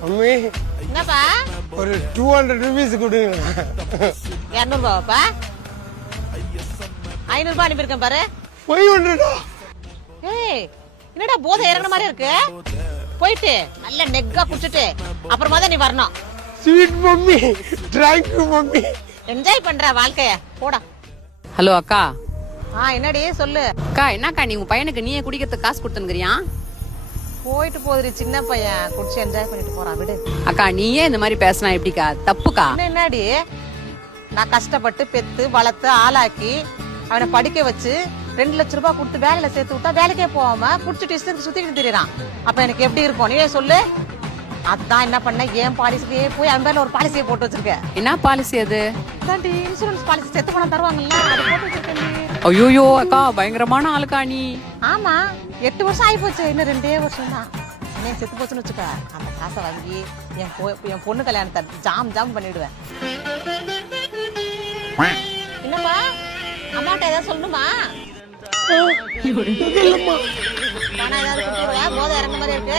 Mummy என்னப்பா ஒரு 200 rupees கொடுங்க. 200 ரூபாப்பா 500 ரூபாய் அனுப்பியிருக்கேன் பாரு. 500. ஏய் என்னடா போதை இறங்குன மாதிரி இருக்கு. போயிட்டு நல்ல நெக்கா குடிச்சிட்டு அப்புறமா தான் நீ வரணும். Sweet mummy, thank you mummy. Enjoy பண்ற வாழ்க்கைய போடா. ஹலோ அக்கா. என்னடி சொல்லு. அக்கா என்னக்கா நீ உன் பையனுக்கு நீயே குடிக்கிறதுக்கு காசு கொடுத்துங்கிறியா? போயிட்டு போதுரி சின்ன பையன் குடிச்சு என்ஜாய் பண்ணிட்டு போறான் விடு. அக்கா நீயே இந்த மாதிரி பேசினா எப்படிக்கா? தப்புக்கா. என்னடி நான் கஷ்டப்பட்டு பெத்து வளர்த்து ஆளாக்கி அவனை படிக்க வச்சு 2 லட்சம் ரூபாய் கொடுத்து வேலையில சேர்த்து விட்டா வேலைக்கே போகாம குடிச்சிட்டு இஷ்டத்துக்கு சுத்திட்டு திரியறான். அப்ப எனக்கு எப்படி இருக்கும் நீயே சொல்லு. அதான் என்ன பண்ண ஏன் பாலிசிக்கு போய் அவன் பேர்ல ஒரு பாலிசியை போட்டு வச்சிருக்கேன். என்ன பாலிசி அது? இன்சூரன்ஸ் பாலிசி செத்து பணம் தருவாங்கல்ல அது போட்டு வச்சிருக்கேன். ஐயோ அக்கா பயங்கரமான ஆளுக்கா நீ. ஆமா 8 வருஷம் ஆகி போச்சு, இன்னும் 2 வருஷம் தான். நீ செத்து போச்சுன்னு வச்சுக்க அந்த காசை வாங்கி என் பொண்ணு கல்யாணத்தை ஜாம் பண்ணிடுவேன். என்னப்பா அம்மாட்ட ஏதாவது சொல்லணுமா? பணம் ஏதாவது கொடுத்துருவா? போதை இறங்க மாதிரி இருக்கு.